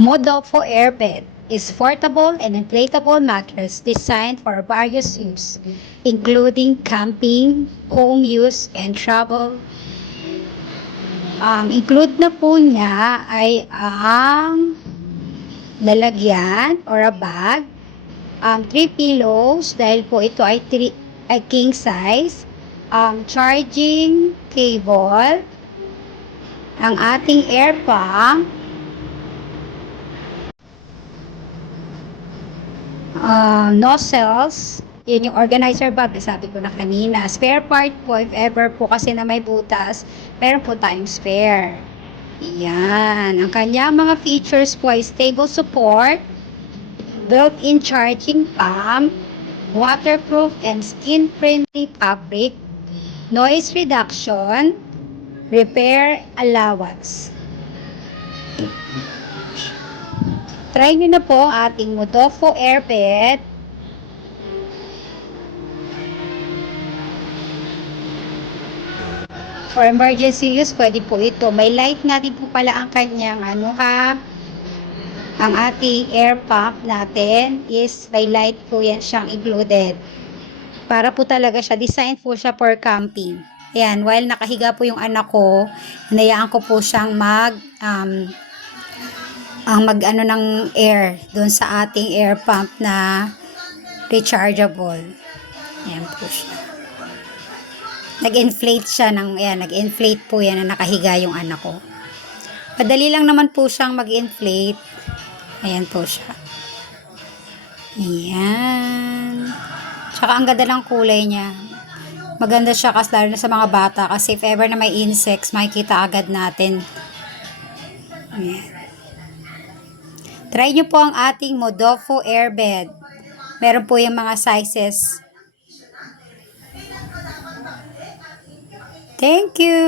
Modofo Airbed is portable and inflatable mattress designed for various use, including camping, home use, and travel. Include na po niya ay ang lalagyan or a bag, 3 pillows dahil po ito ay king size, charging cable, ang ating air pump, nozzles, yun yung organizer bag, sabi ko na kanina. Spare part po, if ever po kasi na may butas, meron po tayong spare. Yan. Ang kanyang mga features po ay stable support, built-in charging pump, waterproof and skin-friendly fabric, noise reduction, repair allowance. Try nyo na po ang ating Modofo Airbed. For emergency use, pwede po ito. May light nga din po pala ang kanyang ang ating air pump natin is may light po yan siyang included. Para po talaga siya, design po siya for camping. Ayan, while nakahiga po yung anak ko, hinayaan ko po siyang mag-ano ng air doon sa ating air pump na rechargeable. Ayan po siya. Nag-inflate siya nag-inflate po yan na nakahiga yung anak ko. Madali lang naman po siyang mag-inflate. Ayan po siya. Ayan. Tsaka ang ganda ng kulay niya. Maganda siya kasi lalo na sa mga bata kasi if ever na may insects, makikita agad natin. Ayan. Try nyo po ang ating Modofo Airbed. Meron po yung mga sizes. Thank you!